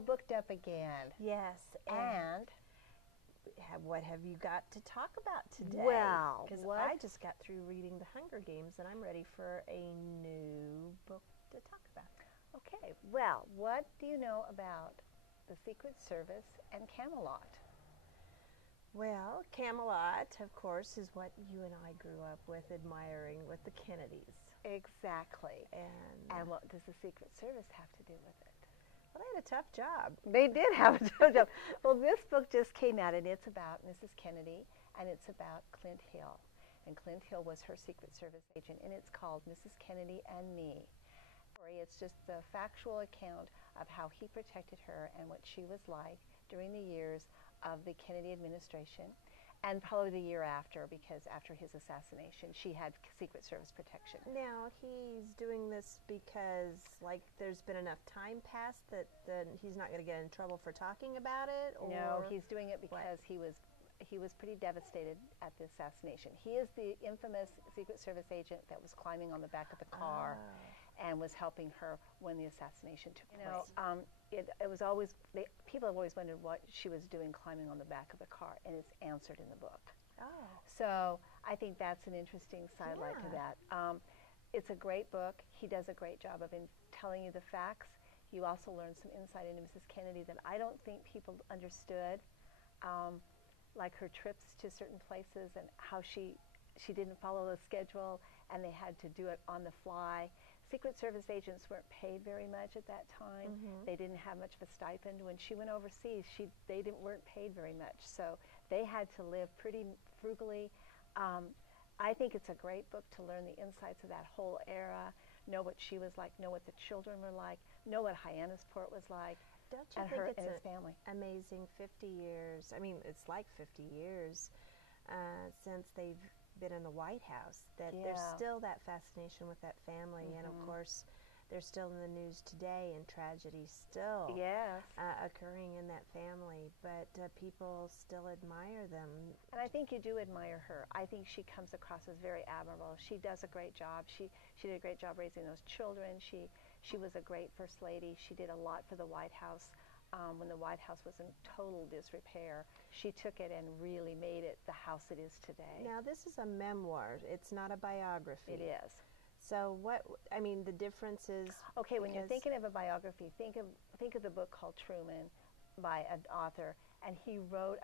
booked up again. Yes. And what have you got to talk about today? Well, because I just got through reading The Hunger Games, and I'm ready for a new book to talk about. Okay, well, what do you know about the Secret Service and Camelot? Well, Camelot, of course, is what you and I grew up with, admiring with the Kennedys. Exactly. And what does the Secret Service have to do with it? Well, they had a tough job. They did have a tough job. Well, this book just came out, and it's about Mrs. Kennedy, and it's about Clint Hill. And Clint Hill was her Secret Service agent, and it's called Mrs. Kennedy and Me. It's just the factual account of how he protected her and what she was like during the years of the Kennedy administration, and probably the year after, because after his assassination, she had Secret Service protection. Now, he's doing this because, like, there's been enough time passed that he's not going to get in trouble for talking about it? Or no, he's doing it because he was pretty devastated at the assassination. He is the infamous Secret Service agent that was climbing on the back of the car and was helping her when the assassination took place. It was always, people have always wondered what she was doing climbing on the back of the car, and it's answered in the book. So I think that's an interesting sidelight to that. It's a great book. He does a great job of telling you the facts. You also learn some insight into Mrs. Kennedy that I don't think people understood, like her trips to certain places and how she didn't follow the schedule and they had to do it on the fly. Secret Service agents weren't paid very much at that time. They didn't have much of a stipend. When she went overseas, they weren't paid very much, so they had to live pretty frugally. I think it's a great book to learn the insights of that whole era, know what she was like, know what the children were like, know what Hyannisport was like. Don't you think it's amazing 50 years? I mean, it's like 50 years since they've been in the White House, that there's still that fascination with that family. And of course, they're still in the news today, and tragedy still occurring in that family, but people still admire them. And I think you do admire her. I think she comes across as very admirable. She does a great job. She did a great job raising those children. She was a great First Lady. She did a lot for the White House. When the White House was in total disrepair, she took it and really made it the house it is today. Now, this is a memoir. It's not a biography. It is. So the difference is... Okay, when you're thinking of a biography, think of the book called Truman by an author, and he wrote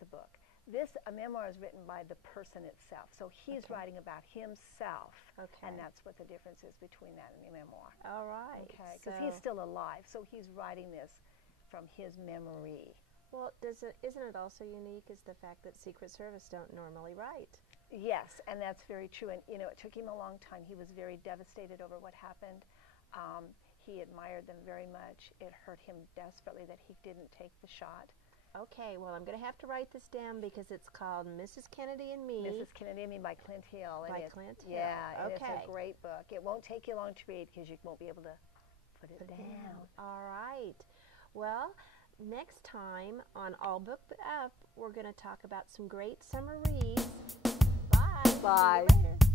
the book. A memoir is written by the person itself, so he's writing about himself, and that's what the difference is between that and a memoir. All right. Okay, because he's still alive, so he's writing this from his memory. Well, isn't it also unique is the fact that Secret Service don't normally write? Yes, and that's very true, and it took him a long time. He was very devastated over what happened. He admired them very much. It hurt him desperately that he didn't take the shot. Okay, well, I'm going to have to write this down because it's called Mrs. Kennedy and Me. Mrs. Kennedy and Me by Clint Hill. By Clint Hill. Yeah, and it's a great book. It won't take you long to read because you won't be able to put it down. All right. Well, next time on All Booked Up, we're going to talk about some great summer reads. Bye. Bye. See you later.